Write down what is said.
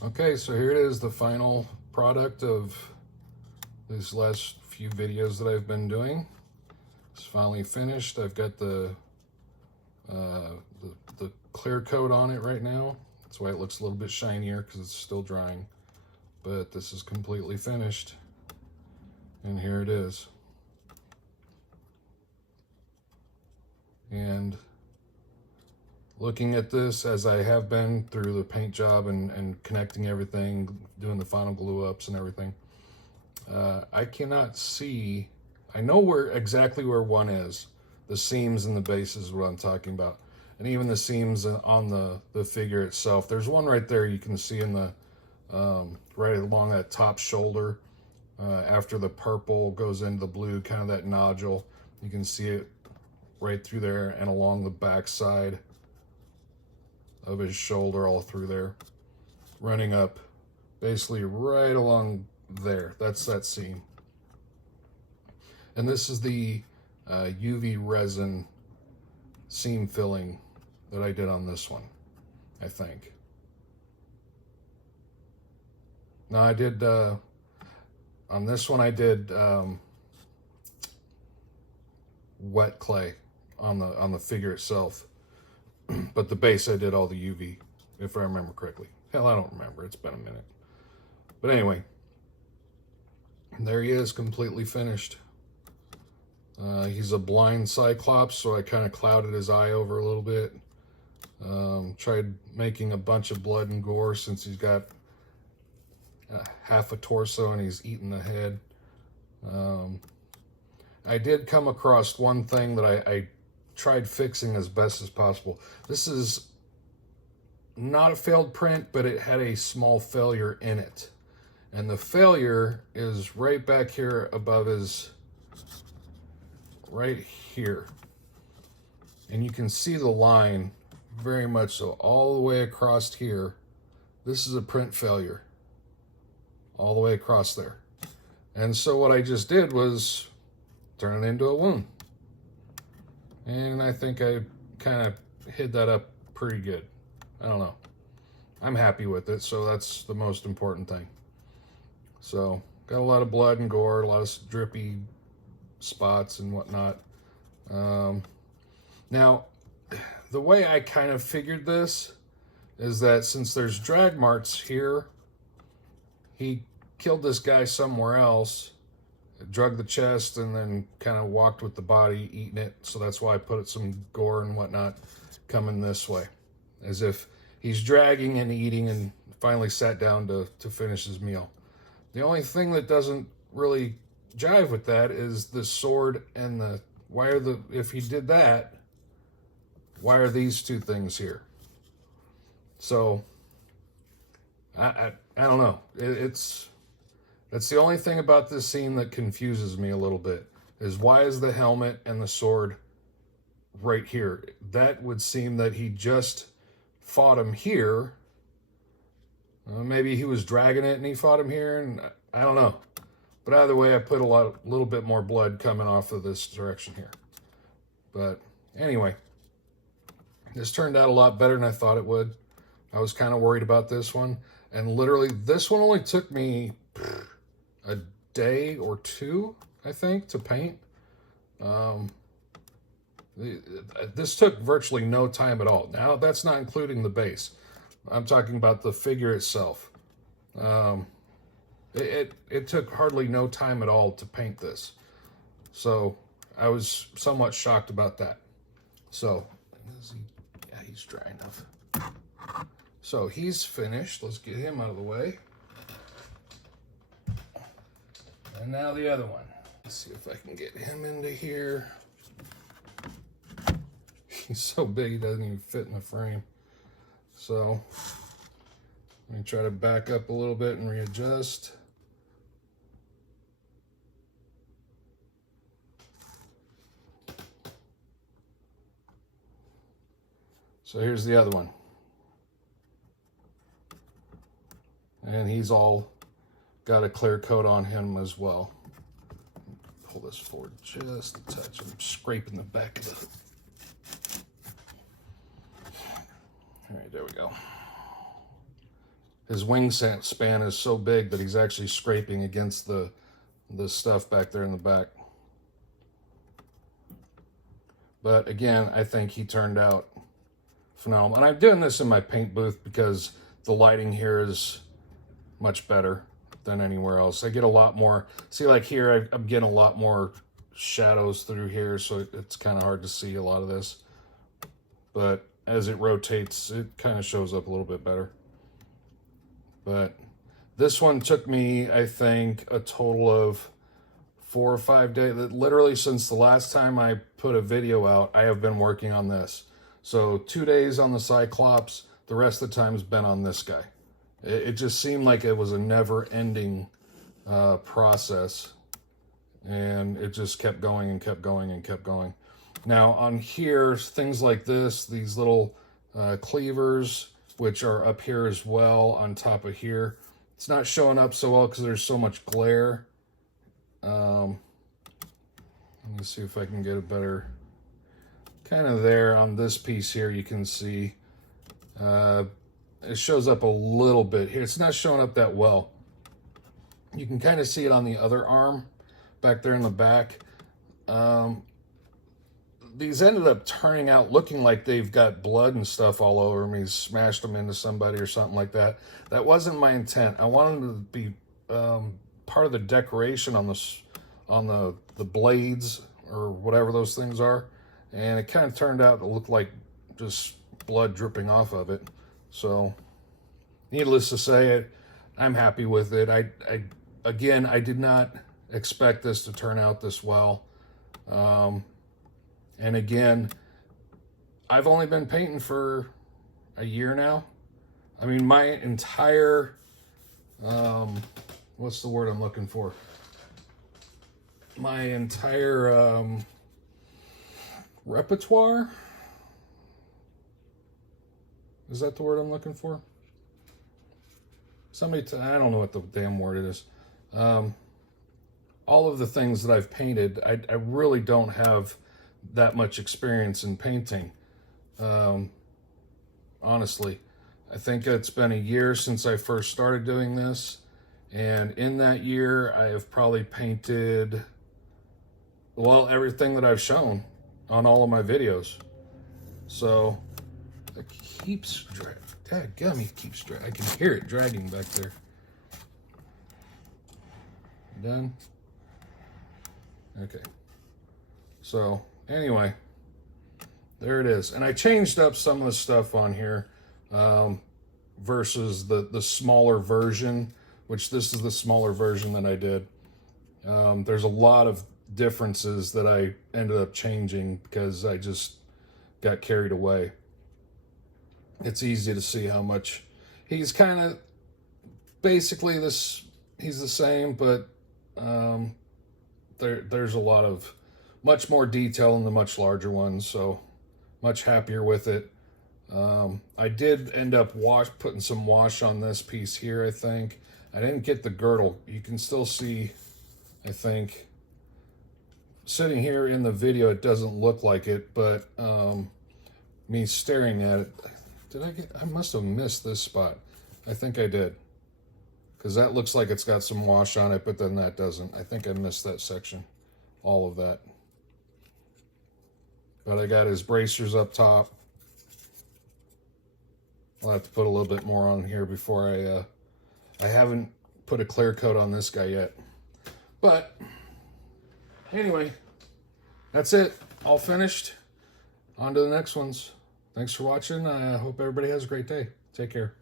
Okay, so here it is, the final product of these last few videos that I've been doing. It's finally finished. I've got the clear coat on it right now. That's why it looks a little bit shinier, because it's still drying. But this is completely finished. And here it is. And looking at this as I have been through the paint job and connecting everything, doing the final glue ups and everything, I cannot see. I know exactly where one is. The seams and the base is what I'm talking about. And even the seams on the figure itself. There's one right there you can see in the, right along that top shoulder. After the purple goes into the blue, kind of that nodule. You can see it right through there and along the back side of his shoulder, all through there, running up basically right along there. That's that seam. And this is the UV resin seam filling that I did on this one, I think. Now I did, on this one I did wet clay on the figure itself. But the base I did all the UV, if I remember correctly. Hell, I don't remember. It's been a minute. But anyway, there he is, completely finished. He's a blind Cyclops, so I kind of clouded his eye over a little bit. Tried making a bunch of blood and gore since he's got half a torso and he's eating the head. I did come across one thing that I tried fixing as best as possible. This is not a failed print, but it had a small failure in it. And the failure is right back here above his, right here. And you can see the line very much so, all the way across here. This is a print failure, all the way across there. And so what I just did was turn it into a wound. And I think I kind of hid that up pretty good. I don't know. I'm happy with it, so that's the most important thing. So, got a lot of blood and gore, a lot of drippy spots and whatnot. Now, the way I kind of figured this is that since there's drag marks here, he killed this guy somewhere else, drug the chest, and then kind of walked with the body, eating it. So that's why I put some gore and whatnot coming this way, as if he's dragging and eating and finally sat down to finish his meal. The only thing that doesn't really jive with that is the sword and the, why are the, if he did that, why are these two things here? So I don't know. That's the only thing about this scene that confuses me a little bit, is why is the helmet and the sword right here? That would seem that he just fought him here. Maybe he was dragging it and he fought him here, and I don't know. But either way, I put a little bit more blood coming off of this direction here. But anyway, this turned out a lot better than I thought it would. I was kind of worried about this one. And literally, this one only took me a day or two, I think, to paint. This took virtually no time at all. Now, that's not including the base. I'm talking about the figure itself. It took hardly no time at all to paint this. So I was somewhat shocked about that. So, yeah, he's dry enough. So he's finished. Let's get him out of the way. And now the other one. Let's see if I can get him into here. He's so big he doesn't even fit in the frame. So let me try to back up a little bit and readjust. So here's the other one. And he's all got a clear coat on him as well. Pull this forward just a touch. I'm scraping the back of the... All right, there we go. his wingspan is so big that he's actually scraping against the stuff back there in the back. But again, I think he turned out phenomenal. And I'm doing this in my paint booth because the lighting here is much better than anywhere else. I get a lot more, see, like here, I'm getting a lot more shadows through here, so it's kind of hard to see a lot of this. But as it rotates, it kind of shows up a little bit better. But this one took me, I think, a total of 4 or 5 days. Literally since the last time I put a video out, I have been working on this. So 2 days on the Cyclops, the rest of the time has been on this guy. It just seemed like it was a never-ending process. And it just kept going and kept going and kept going. Now on here, things like this, these little cleavers, which are up here as well on top of here. It's not showing up so well because there's so much glare. Let me see if I can get a better, kind of there on this piece here, you can see it shows up a little bit here. It's not showing up that well. You can kind of see it on the other arm back there in the back. These ended up turning out looking like they've got blood and stuff all over them. He's smashed them into somebody or something like that. That wasn't my intent. I wanted them to be part of the decoration on the blades or whatever those things are. And it kind of turned out to look like just blood dripping off of it. So needless to say, I'm happy with it. Again, I did not expect this to turn out this well. And again, I've only been painting for a year now. I mean, my entire, what's the word I'm looking for? My entire repertoire? Is that the word I'm looking for? I don't know what the damn word it is. All of the things that I've painted, I really don't have that much experience in painting. Honestly, I think it's been a year since I first started doing this. And in that year, I have probably painted, well, everything that I've shown on all of my videos. So it keeps dragging. I can hear it dragging back there. Done? Okay. So anyway, there it is. And I changed up some of the stuff on here versus the smaller version, which this is the smaller version that I did. There's a lot of differences that I ended up changing because I just got carried away. It's easy to see how much he's kind of basically this. He's the same, but there's a lot of much more detail in the much larger ones, so much happier with it. I did end up putting some wash on this piece here, I think. I didn't get the girdle. You can still see, I think, sitting here in the video, it doesn't look like it, but me staring at it, I must have missed this spot. I think I did. Because that looks like it's got some wash on it, but then that doesn't. I think I missed that section. All of that. But I got his bracers up top. I'll have to put a little bit more on here before I haven't put a clear coat on this guy yet. But anyway, that's it. All finished. On to the next ones. Thanks for watching. I hope everybody has a great day. Take care.